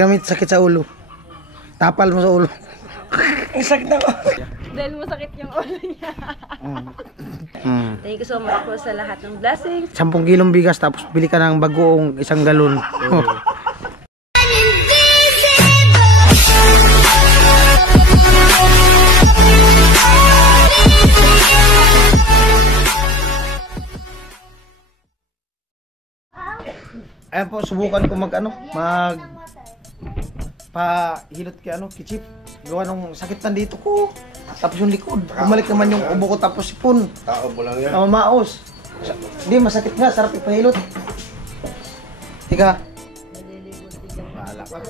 Gamit sakit sa ulo. Tapal mo sa ulo. Sakit ako. Dahil masakit yung ulo niya. Thank you so much po sa lahat ng blessings. 10 kilong bigas tapos bili ka ng bagoong 1 galon. Ayan po, subukan ko pahilot kay kichip. Gawa nung sakit nandito ko. Tapos yung likod, bumalik naman yung ubo ko tapos sipon. Tao mo lang yan. Namamaos. Hindi, masakit nga, sarap ipahilot. Tika. Bahala ka.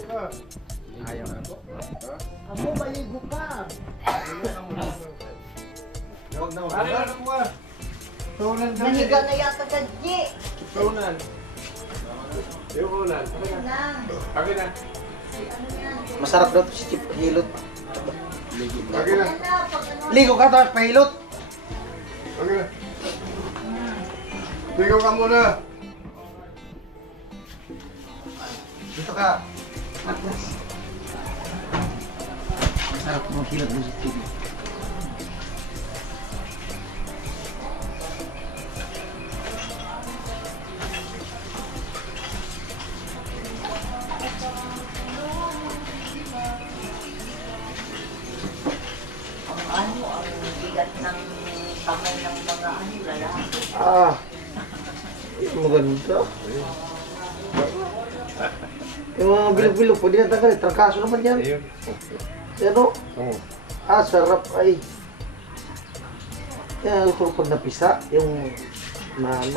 Ayaw na. Amo, maligo ka. Huwag na, huwag na. Maniga na yata ka, G. Tunan. Yung unan. Akin na. Masarap daw si Chip pahilot. Akin na. Ligo ka tapos pahilot. Akin na. Ligaw ka muna. Dito ka. Masarap maghilot mo si Chip. Ano ang bigat ng kamay ng mga lalaki? Maganda. Yung mga bilog-bilog, pwede na tanggalin. Trangkaso naman yan. Ano? Oo. Sarap ay. Kaya gusto ko pag napisa, yung ano.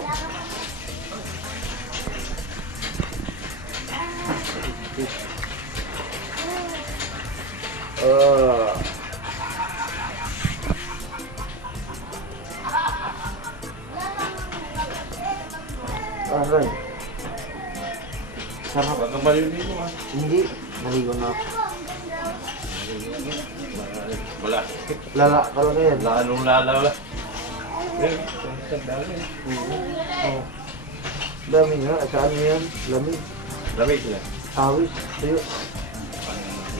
Aray. Sarap. Huwag kang maliligo ha. Hindi. Naligo na ako. Wala. Lala ka lang yan. Lalong lalaw. Dami. Oh. Dami nga. Saan mo yan? Lamig. Lamig sila. Awis. Tuyo.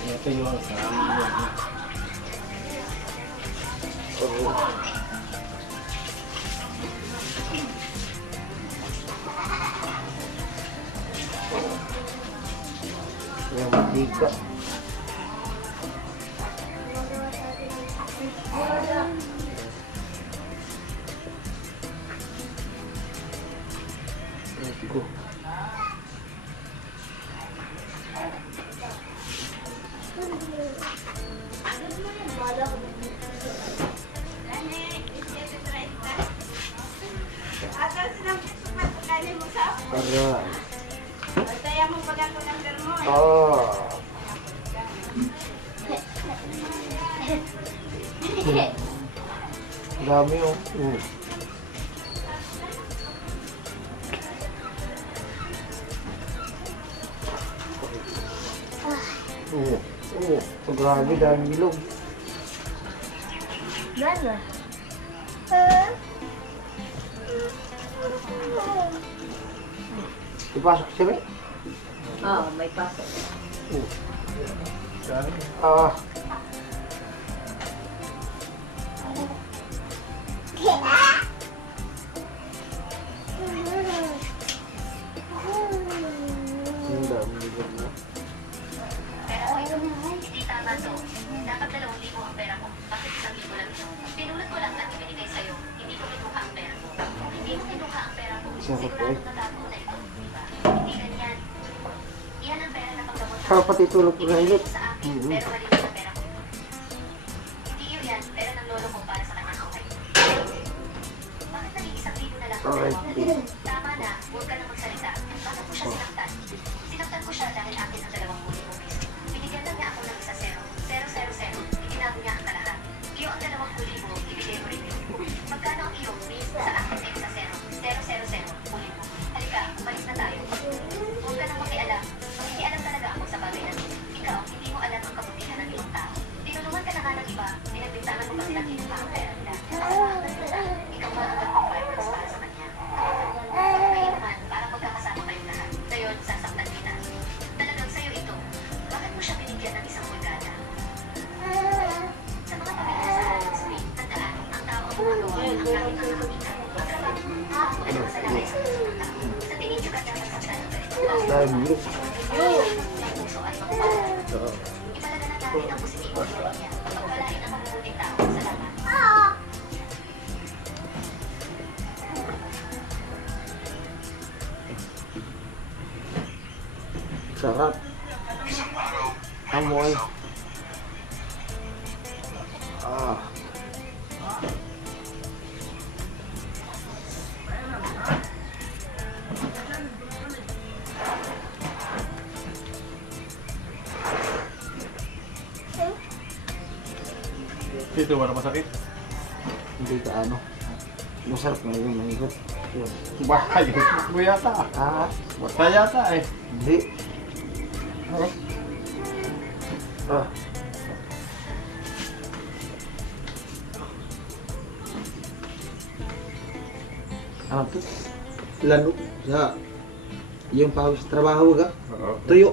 Ito yung karami. Yung matika. Let's go. Aray. Saya mo pag ako ng dermo. Dami oh. Grabe, dami bilog. Gana? Ipasok siya ba? Oo, may pasok. Ang dami bilog na. Hindi tama to. Dapat 2,000 ang pera mo. Bakit 1,000 lang ito? Pinulot ko lang at ibinigay sa'yo. Hindi ko kinuha ang pera mo. Kung hindi mo kinuha ang pera mo, sigurado natago na ito. Diba? Hindi ganyan. Yan ang pera na paggamot Para pati tulog ko na ibinigay init. mo sa akin, pero maliit ang pera ko. Hindi yun yan. Pera ng lolo ko para sa kanyang okay. Bakit naging 1,000 na lang ang pera mo? Tama na. Huwag ka na magsalita. Bakit mo siya sinaktan? Sinaktan ko siya dahil akin ang 2,000 pesos. Binigyan lang niya ako ng 1,000. Itinago niya ang kalahat. Iyo ang 2,000, ibigay mo rin yun. Magkano ang iyo, miss? Sa akin ay 1,000. Huli mo. Halika, umalis na tayo. Huwag ka nang makialam. Makikialam talaga ako sa bagay na ito. Ikaw, hindi mo alam ang kabutihan ng ibang tao. Tinulungan ka na nga ng iba, pinagbintangan mo kasi ng kinuha ang pera nila. Ikaw ba ang nag-fireworks para sa kanya? Ngayon man, para magkakasama kayong lahat. Ngayon, sasaktan kita. Talagang sa'yo Sarap. Amoy. Ah. Dito, wala masakit. Hindi ka ano. Masarap na yung mahigop. Yun. Baka yun mo yata. Ah, Basta yata eh. hindi. Oh. Ah. Ano to? Lalo. Sa yung pawis trabaho ka? Oo. Tuyo.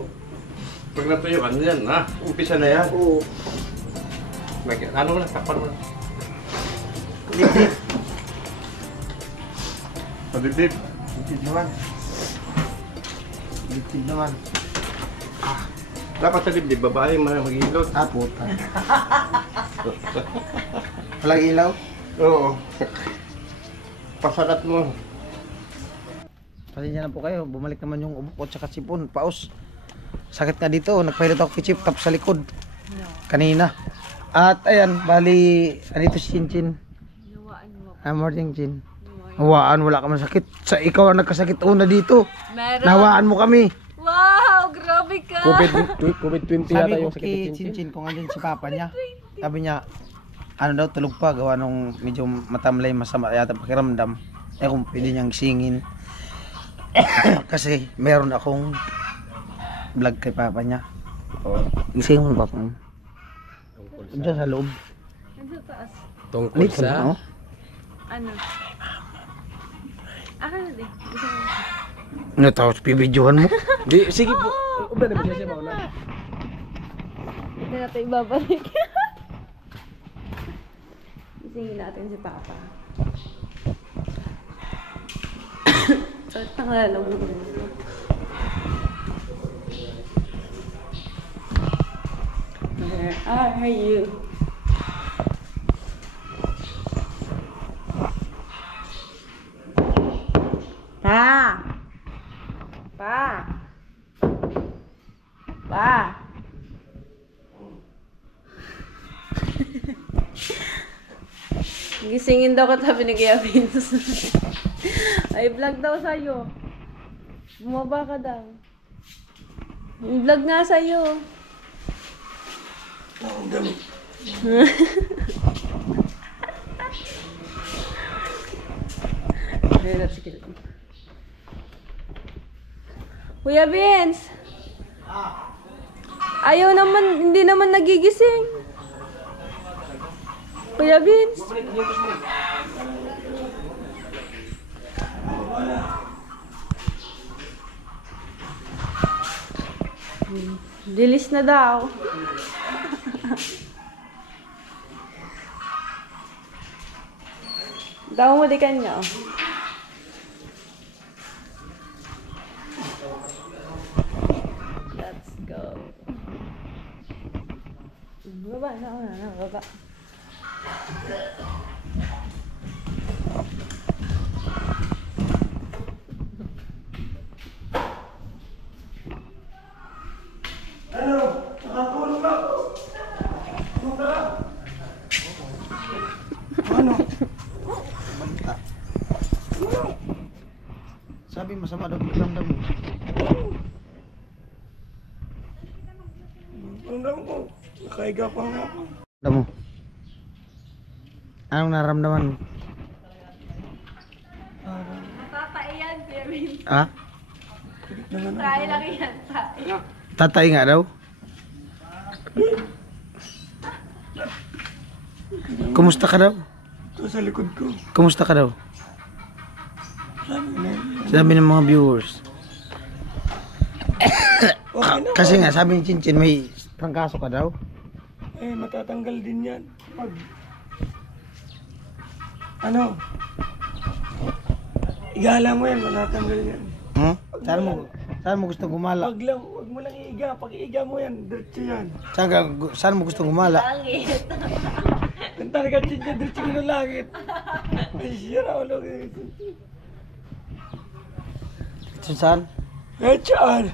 Pag natuyo, ano yan ha? Umpisa na yan. Oo. Ano mo na, takpan mo na. Dibdib. Sa dibdib. Dibdib naman. Dibdib naman. Dapat sa dibdib, babae maghilot. Ah, puta. Walang ilaw? Oo. Pasalat mo. Pasensya na po kayo, bumalik naman yung ubo ko tsaka sipon, paus. Sakit nga dito, nagpahilot ako kay Chip tap sa likod. Kanina. At ayan, bali, anito si Chinchin. Morning Chin. Hawaan, wala ka man sakit. Sa ikaw ang nagkasakit una dito. Meron. Nawaan mo kami. Wow, grabe ka. COVID-20 Sabi ko kay Chinchin kung andyan si papa niya. Sabi niya, ano daw, tulog pa, gawa nung medyo matamlay, masama yata pakiramdam. Eh kung pwede niyang singin. Kasi meron akong vlog kay papa niya. Gising mo papa mo. Diyan sa loob. Ano sa taas? Tungkol Dito na, oh. Ano? Aka na din. Gusto mo. Ano tapos pibidyohan mo? Di, sige po. Ubra na ba siya mauna? Hindi natin ibabalik. Isingin natin si Papa. At tangalala mo. Where are you? Pa! Pa! Pa! Gisingin daw katabi ni Kuya Vince. Ay, vlog daw sa'yo. Bumaba ka daw. Vlog nga sa'yo. Okay, that's good. Kuya Vince! Ayaw naman, hindi naman nagigising. Kuya Vince! Dilis na daw. Daw mo di kanya. Let's go. Baba na, baba. Ano? Banta. Sabi masama daw pakiramdam mo. Paramdam ko. Nakaiga pa nga ako. Alam mo? Anong naramdaman mo? Papaiyan, Kuya Vince. Ha? Try lang yan, try. Tatay nga daw? Kumusta ka daw? Ito sa likod ko. Kumusta ka daw? Sabi ng mga viewers. Kasi nga sabi ni Chinchin may prangkaso ka daw. Eh, matatanggal din yan. Pag Ano? Igala mo yan, matatanggal yan. Hmm? Saan mo gusto gumala? Wag mo lang iiga. Pag iiga mo yan, diretso yan. Saan mo gusto gumala? Langit. Kung talaga niya, diretso ko ng langit. Ay, siya na ulo. Saan? Diretso yan.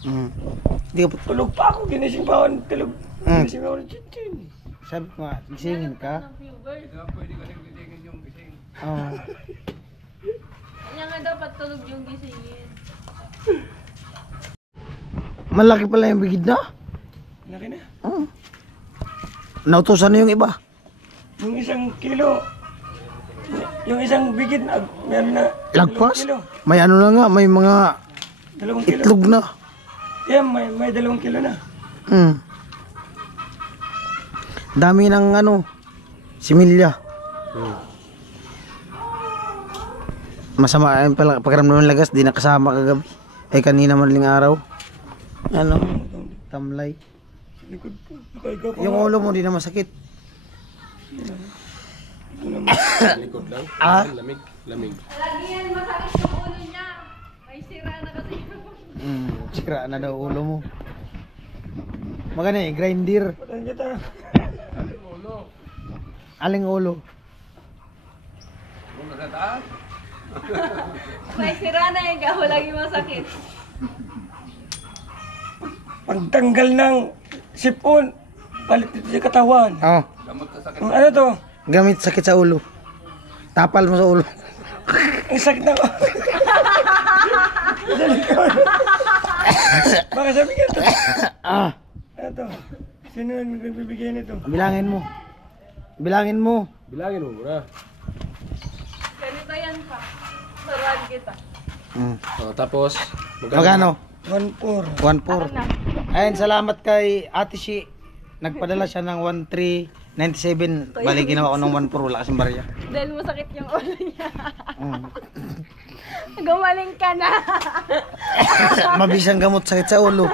Hmm. Hindi ka Tulog pa ako, ginising pa ako ng tulog. Ginising ako ng chinchin. sabi ko nga, gisingin ka. Oo. Kanya nga dapat tulog yung gisingin. Malaki pala yung bigid na. Laki na. Nautusan na yung iba. Yung isang kilo. Yung isang bigid, meron na. Lagpas? 2 kilo. May ano na nga, may mga 2 kilo. itlog na. Yeah, may 2 kilo na. Dami ng ano, similya. Masama ayun pala pakiramdam ng lagas, di nakasama kagabi. Kanina madaling araw. Ano? Tamlay. Likod ko. Nakaiga pa. Yung ulo mo di na masakit. Likod lang. Ah? Lamig. Lagi yan masakit yung ulo niya. May sira na kasi. Sira na daw ulo mo. Magana grinder. Patayin kita. Aling ulo. May sira na ikaw, lagi masakit. Pagtanggal ng sipon, palit dito sa katawan. Oh, Ano to? gamit sakit sa ulo. Tapal mo sa ulo. Ang sakit na ko. Baka sabi ka ito. Ano to? Sino ang nagbibigay nito? Bilangin mo. Bilangin mo. Bilangin mo muna. Ganito yan pa. Turuan kita. Tapos, Magkano? 1-4. 1.4. Ayun, salamat kay Ate Shi. Nagpadala siya ng 1.397. Bali, ginawa ko ng 1.4. Wala kasing barya. Dahil masakit yung ulo niya. Gumaling ka na. Mabisang gamot sakit sa ulo.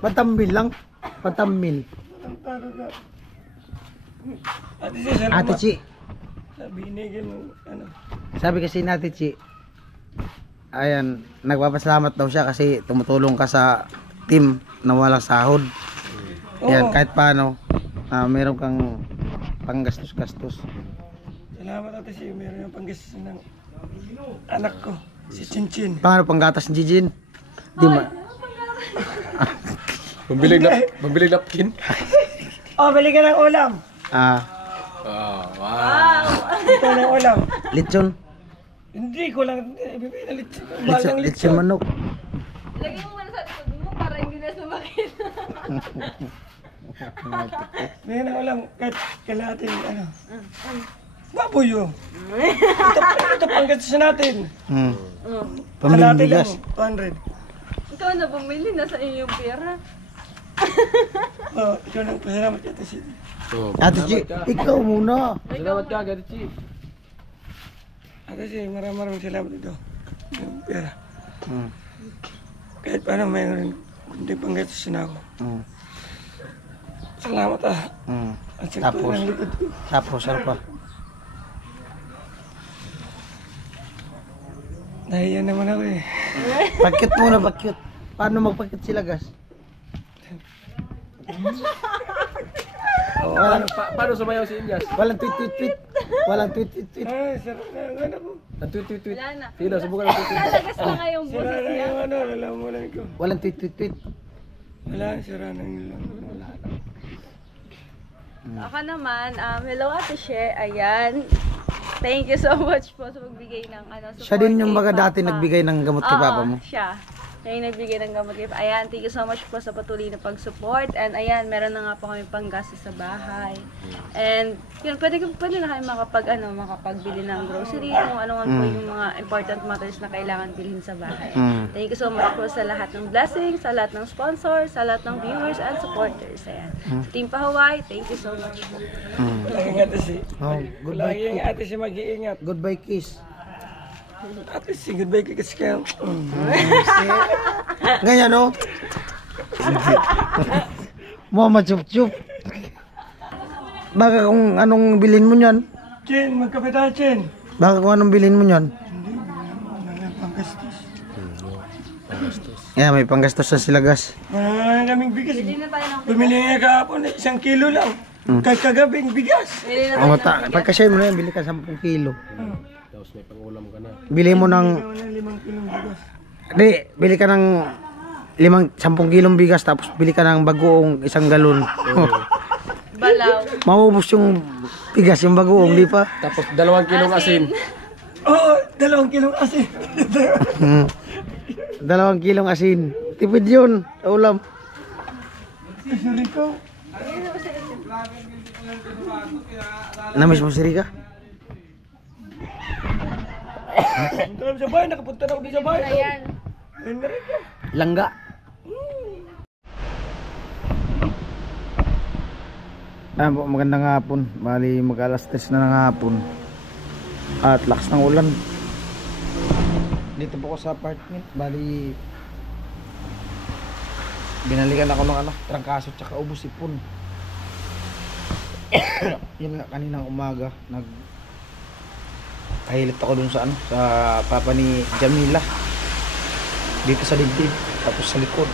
Patambil lang. Patambil. Ate Chi. Binigyan mo, ano? Sabi kasi ni Ate Chi. Ayan, nagpapasalamat daw siya kasi tumutulong ka sa team na walang sahod. Ayan, Oo. kahit paano, meron kang panggastos-gastos. Salamat ate si meron yung panggastos ng anak ko, si Chinchin. Paano panggatas ni Jijin? Di ma... Pambilig napkin? Oh, bili ka ng ulam. Ito ng ulam. Lechon. Hindi ko lang, ibibigay na litsin. Mahal ng Lechon litsin. manok. Lagay mo muna sa likod mo para hindi na sumakit. Bigyan ng ulam, kahit kalahating, ano. Baboy yun. Ito panggastos natin. Pambiling Kalahati bigas. lang, 200. Ikaw na bumili, nasa iyo yung pera. Oh, ikaw nang pasalamat ate si. Ate Chi, ikaw muna. Salamat ka, Ate Chi. Ate si, maraming salamat ito. Yung pera. Kahit paano mayroon kundi panggastos na ako. Salamat At sa Tapos, ng likod ko. tapos, ano pa? Nahiya naman ako eh. Pakit muna, pakit. Paano magpakit sila, gas? Paano sumayaw si Ilyas? Walang tweet. Walang tweet. Ay, sarap na ang ano ko. Wala na. Sino, subukan ang tweet. Lalagas pa nga yung Sira boses na niya. yung ano, lalamunan ko. Walang tweet. Wala, sira na yung lalamunan. Ako naman, hello Ate She, ayan. Thank you so much po sa magbigay ng support Siya din yung kay baga dati Papa. nagbigay ng gamot kay Papa mo. Siya. Siya yung nagbigay ng gamot kay Papa. Ayan, thank you so much po sa patuloy na pag-support. And ayan, meron na nga po kami panggastos sa bahay. And yun, pwede na kayo makapagbili ng grocery, kung ano man po yung mga important matters na kailangan bilhin sa bahay. Thank you so much po sa lahat ng blessings, sa lahat ng sponsors, sa lahat ng viewers and supporters. Ayan. Sa Team Pahawaii, thank you so much po. Laging ate si. Oh, goodbye. Laging ate si mag-iingat. Goodbye kiss. Ate si, goodbye kikas ka. Ganyan, no? Mama chup-chup. baka kung anong bilhin mo niyan. Chen, magkape tayo, Chen. Baka kung anong bilhin mo niyan. Hindi, wala lang panggastos. Yeah, may panggastos sa silagas. Wala kaming bigas. Bili na tayo ng Bumili nga kahapon, 1 kilo lang. Kahit kagabing bigas. Bili na O, pagka-share mo na yan, bili ka 10 kilo. Bili mo ng, Wala 5 kilong bigas. di, bili ka ng 10 kilong bigas, tapos bili ka ng bagoong 1 galon. balaw. Maubos yung bigas, yung bagoong, di pa? Tapos 2 kilong asin. Oo, 2 kilong asin. 2 kilong asin. Tipid yun, sa ulam. Sorry ko. Namiss mo si Rika? Punta na sa bahay, nakapunta na ako sa bahay. Ayan. Ayun na rin ka. Langga. Po, magandang hapon. Bali, mag-alas 3 na ng hapon. At lakas ng ulan. Dito po ako sa apartment. Bali, binalikan ako ng trangkaso tsaka ubos ipon. Yun nga, kaninang umaga kahilit ako dun sa sa papa ni Jamila. Dito sa dibdib, tapos sa likod.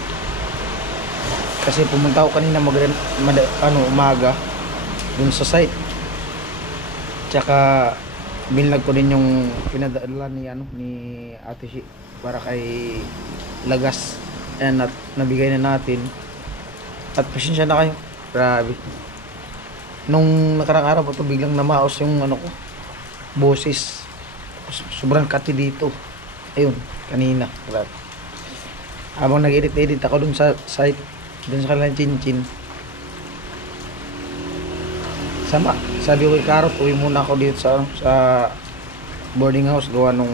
Kasi pumunta ako kanina umaga dun sa site. Tsaka binlag ko din yung pinadala ni ni Ate Shi para kay Lagas. Ayan, at nabigay na natin. At pasensya na kayo. Grabe. Nung nakarang araw pa to, biglang namaos yung ko, boses. Sobrang kati dito. Ayun, kanina. Grabe. Habang nag-edit ako dun sa site, dun sa kanilang chinchin. Sama, sabi ko kay Karot, uwi muna ako dito sa boarding house. Gawa nung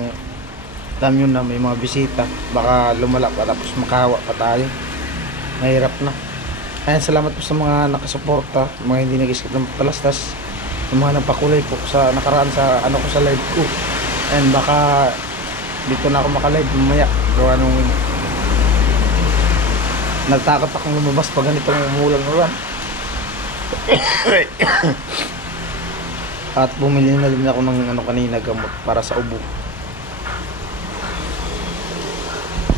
alam yun na may mga bisita. Baka lumala pa tapos makahawa pa tayo. Mahirap na. Ayan, salamat po sa mga nakasuporta, mga hindi nag-skip ng palastas, yung mga napakulay po sa nakaraan sa ko sa live ko. And baka dito na ako makalive mamaya. Gawa nung nagtakot akong lumabas pag ganitong umulan-ulan. At bumili na din ako ng kanina gamot para sa ubo.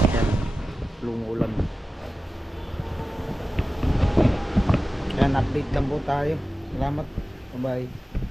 Ayan, lumulan. Ayan, update lang po tayo. Salamat. Bye-bye.